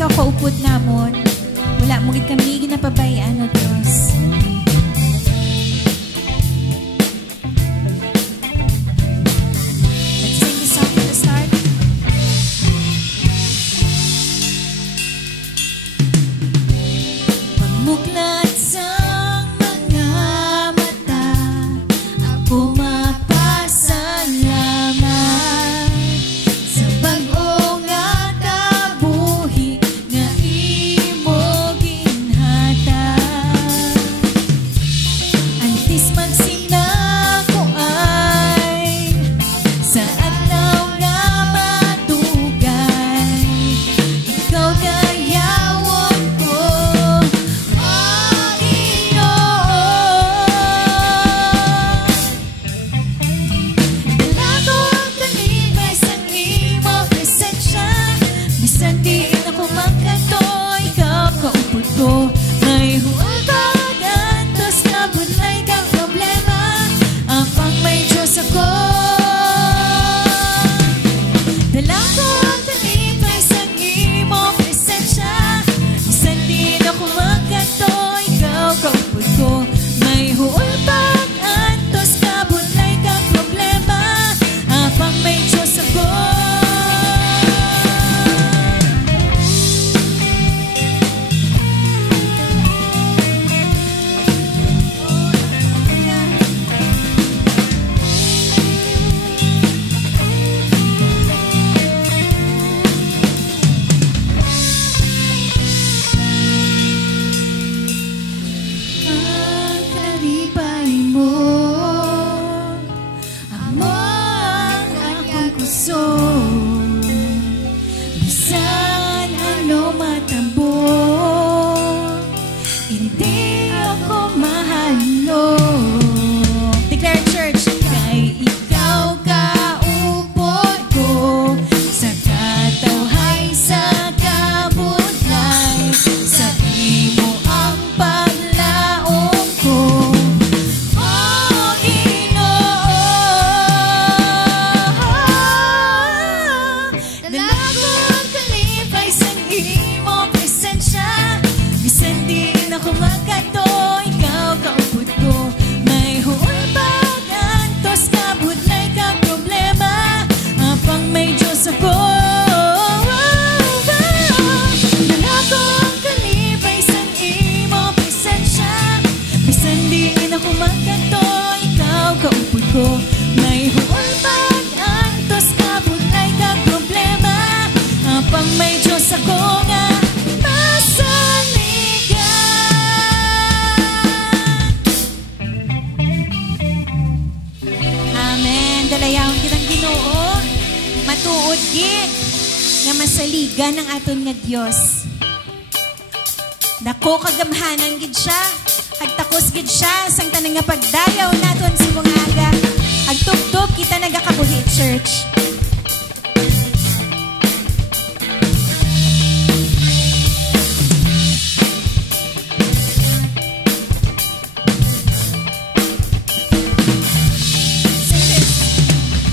ikaw kaupod namon. Wala mo gid kami ginapabayaan o Dios. Let's sing this song to start. Pagmuklat sa mga mata, ako mapasalamat sa bag-o nga kabuhi nga imo ginhatag. Antes magsinako ay sa adlaw nga matugay, ikaw dayawon ko, o Ginoo. Dala ko ang kalibay sa imo presensya, bisan di ako magkanto, ikaw kaupod ko. May huwag antos na bunlay kang problema, apang may Diyos ako. Dala ko ang kalibay sa imo presensya, bisan di ako magkanto, ikaw kaupod ko. May huwag antos na bunlay kang problema, apang may Diyos ako. Ang kalibay mo, amo ang akong puso. Bisan ano matabo, hindi ako mahalo. Declare church, kay ikaw kaupod ko, sa katawhay sa kabudlay, sa imo ang paglaom ko, o Ginoo. Dala ko ang kalibay sa imo presensya, bisan di ako magkanto, ikaw kaupod ko. May huwag antos ka budlay kang problema, apang may Diyos ako. Dala ko ang kalibay sa imo presensya, bisan di ako magkanto, ikaw kaupod ko. May huwag antos ka budlay kang problema, apang may Diyos ako nga masaligan. Amen. Dalayawon kitang Ginoo, matuod gid nga masaligan ang aton nga Dios. Dako kagamhanan gid siya, agtakos gid siya sang tanang nga pagdayaw naton sa mga aga. Agtubtob kita nagakabuhi church.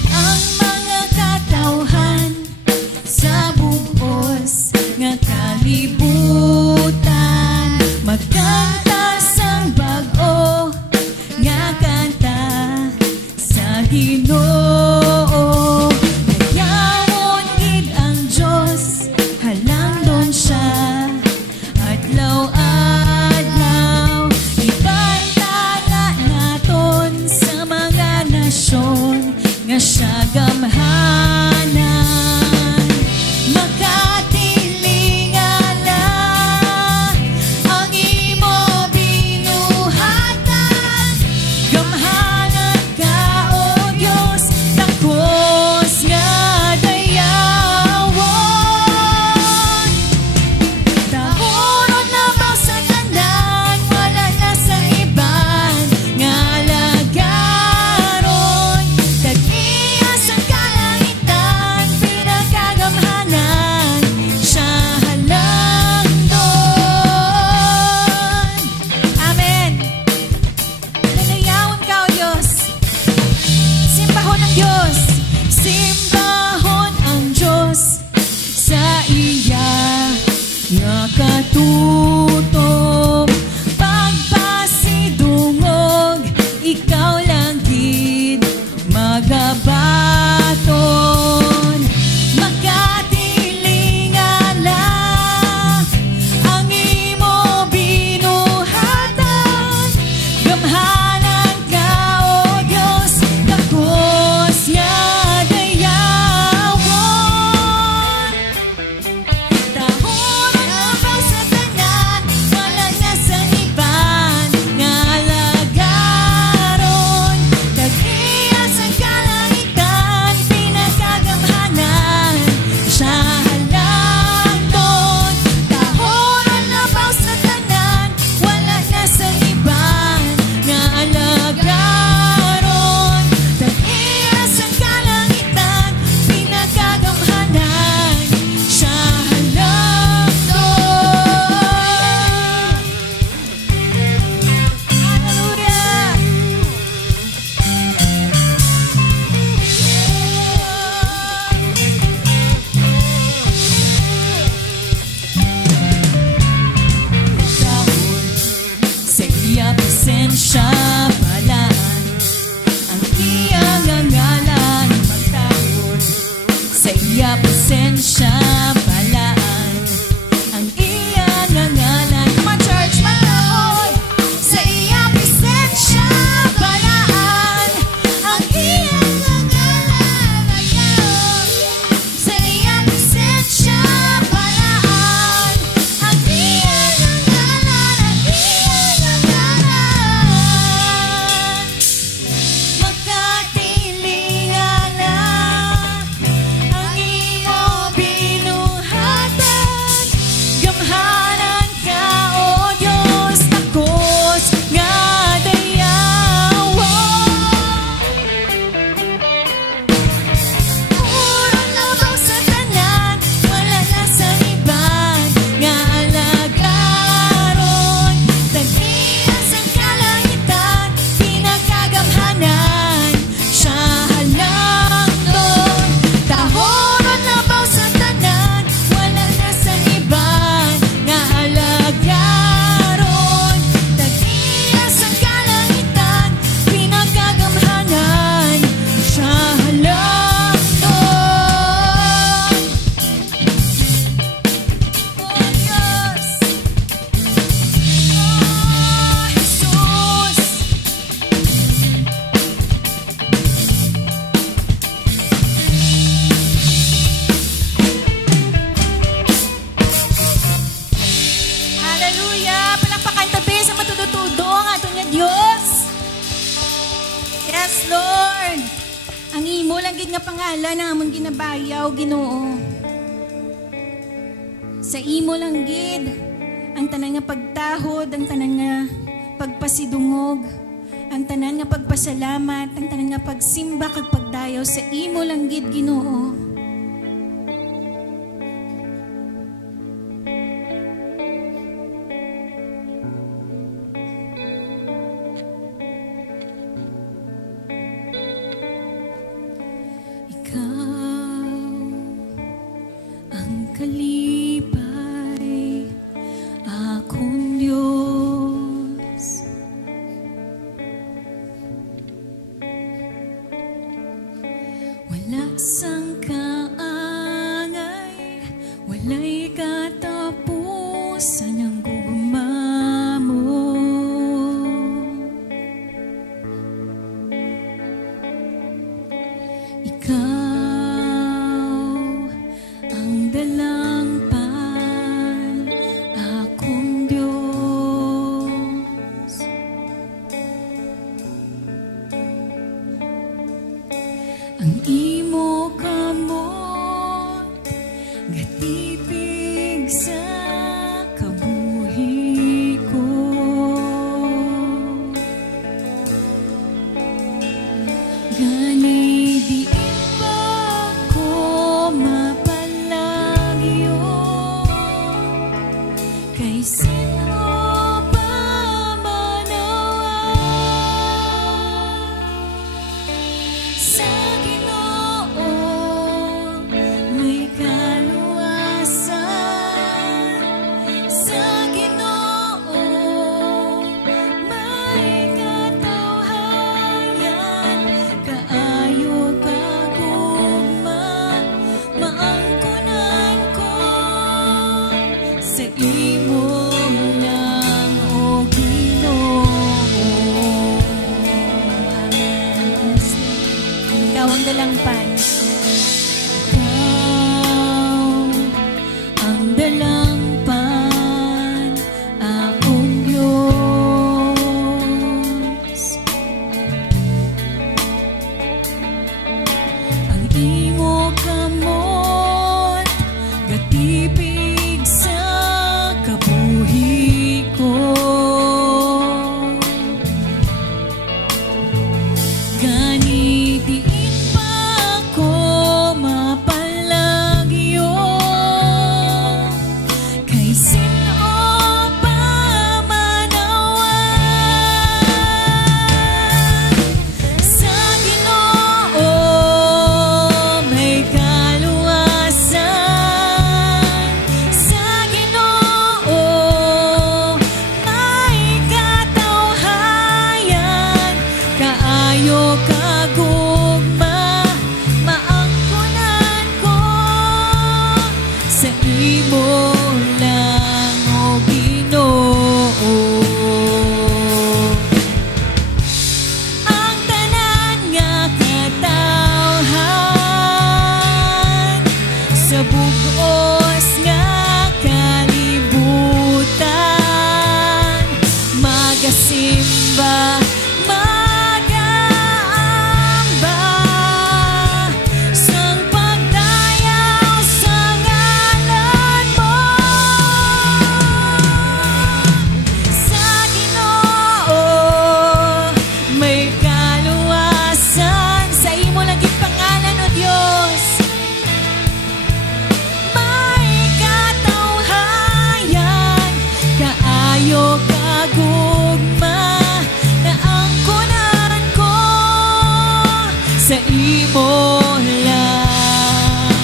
Ang mga katawhan sa bugos nga kalibutan, magkanta sang bag-o nga kanta sa Ginoo. matuto pagpasidungog, ikaw lang gid magabaton. Makatilingala ang imo binuhatan, gamhanan ka o Diyos, takos nga dayawon. Tahoron abaw sa tanan, wala na sa iban nga lagaron. Tag-iya sa kalangitan, pinagagamhanan siya halangton. Tahoron abaw sa tanan, wala na sa iban nga lagaron. Tag-iya sa kalangitan, pinagagamhanan siya halangton. Hallelujah! Dahon sa iya presensya balaan, ang iyang ngalan magtahon. Sa iya presensya balaan, ang iyang ngalan. Come on church, matahon. Sa iya presensya balaan, ang iyang ngalan magtahon. Sa iya presensya balaan, ang iyang ngalan, ang iyang ngalan. Makatilingala ang imo binuhatan, gamhanan ka o Diyos, takos nga dayawon. Uron abaw sa tanan, wala na sa iban nga alagaron. Tag-iya sa kalangitan, pinagagamhanan siya halangton. Tahoron abaw sa tanan, wala na sa iban nga alagaron. Tag-iya sa kalangitan, pinagagamhanan siya halangton. Oh Diyos, oh Jesus. Hallelujah! Palakpakan tabi sa matututudong ato nga Diyos. Yes, Lord. Ang imo lang gid nga pangalan ang amon ginabayaw, Ginoo. Sa imo lang gid ang tanan nga pagtahod, ang tanan nga pagpasidungog, ang tanan nga pagpasalamat, ang tanan nga pagsimba kag pagdayaw sa imo lang gid, Ginoo. Ikaw ang kalipay, akong Diyos. Wala sang kaangay, wala'y katapusan ang gugma mo. Ikaw ang dalangpan, akong Diyos. Ang imo kamot, gatipig sa kabuhi ko. Gani di ba ko mapalagyo, kay sino pa manawa sa Ginoo may kaluwasan, sa sa imo lang, o Ginoo. Amen. Ikaw ang dalampan. Ikaw ang dalampan, akong Diyos. Ang imo kamot gatipig sa kabuhi ko. Gani diin pa ko mapalagyo, kay sino pa manawan. Sa Ginoo may kaluwasan, sa Ginoo may katawhayan, kaayo kagugma maangkunan ko sa imo lang, o Ginoo. Ang tanan nga katawhan sa bugos nga kalibutan, magasimba magaamba sang pagdayaw sa ngalan mo. Sa Ginoo may kaluwasan, sa imo lang gid pangalan, o Dios. May katawhayan, kaayo kagugma na angkunan ko sa imo lang.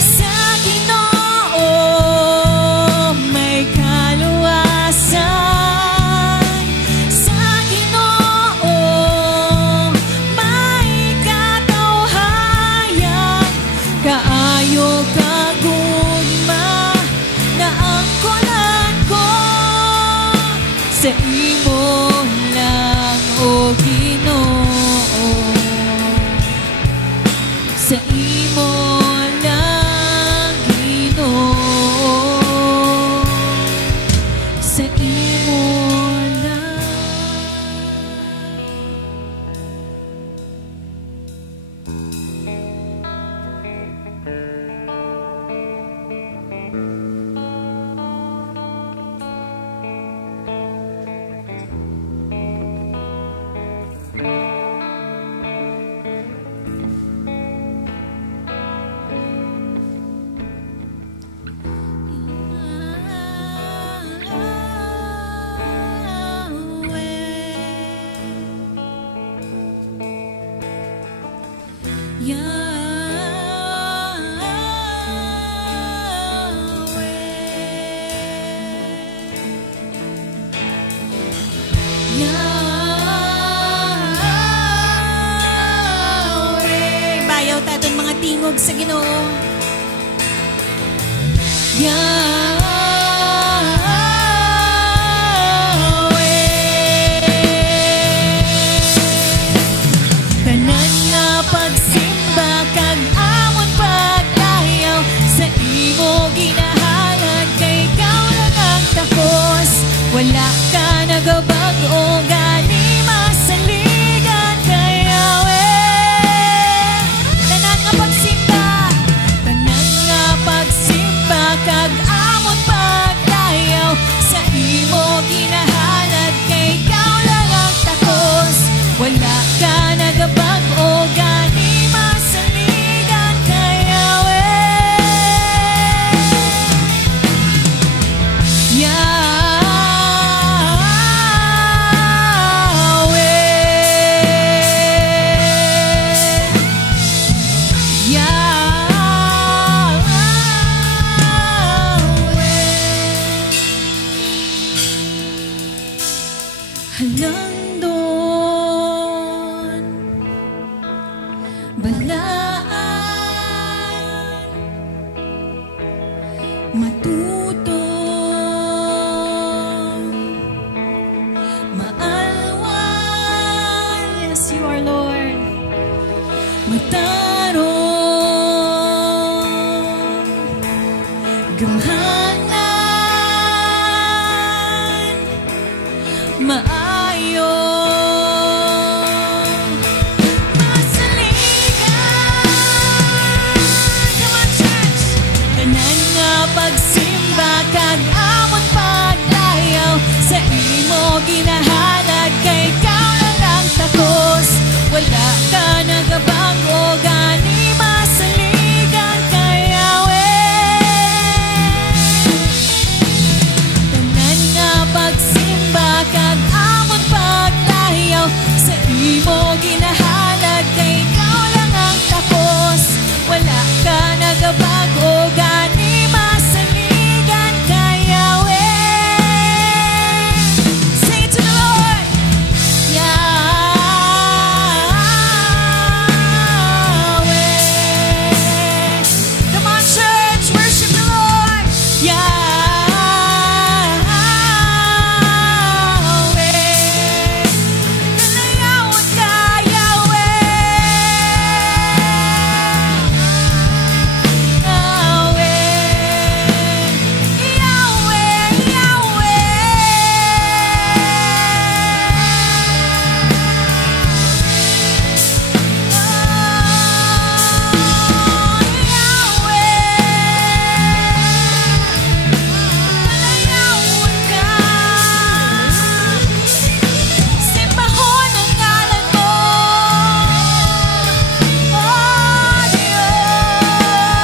Sa Ginoo may kaluwasan, sa Ginoo may katawhayan, kaayo kagugma na angkunan ko sa imo lang, o Ginoo. Sa imo lang, Ginoo. Sa imo lang. Yahweh. Bayaw taton mga tingog sa Ginoo. Tanan nga pagsimba kag amon pagdayaw sa imo ginahalad, kay ikaw lang ang takos. Wala ka nagabag-o gani masaligan kay Yahweh. Tanan nga pagsimba, tanan nga pagsimba kag amon pagdayaw sa imo ginahalad, kay ikaw lang ang takos. Wala ka nagabag-o gani masaligan kay Yahweh. Halandon, balaan, matuto maayo. Masaligan, come on church! Tanan nga pagsimba kag amon paglayaw, sa imo ginahalad kay ikaw lang ang takos. Wala ka nagabago, gani masaligan kay Yahweh. Tanan nga pagsimba kag amon paglayaw, sa imo ginahalad kay ikaw lang ang takos. Wala ka nagabago, gani masaligan kay Yahweh. Say it to the Lord, Yahweh. Come on church, worship the Lord, Yahweh. Nalayawan ka, Simbahon ang ngalan mo, oh Diyos.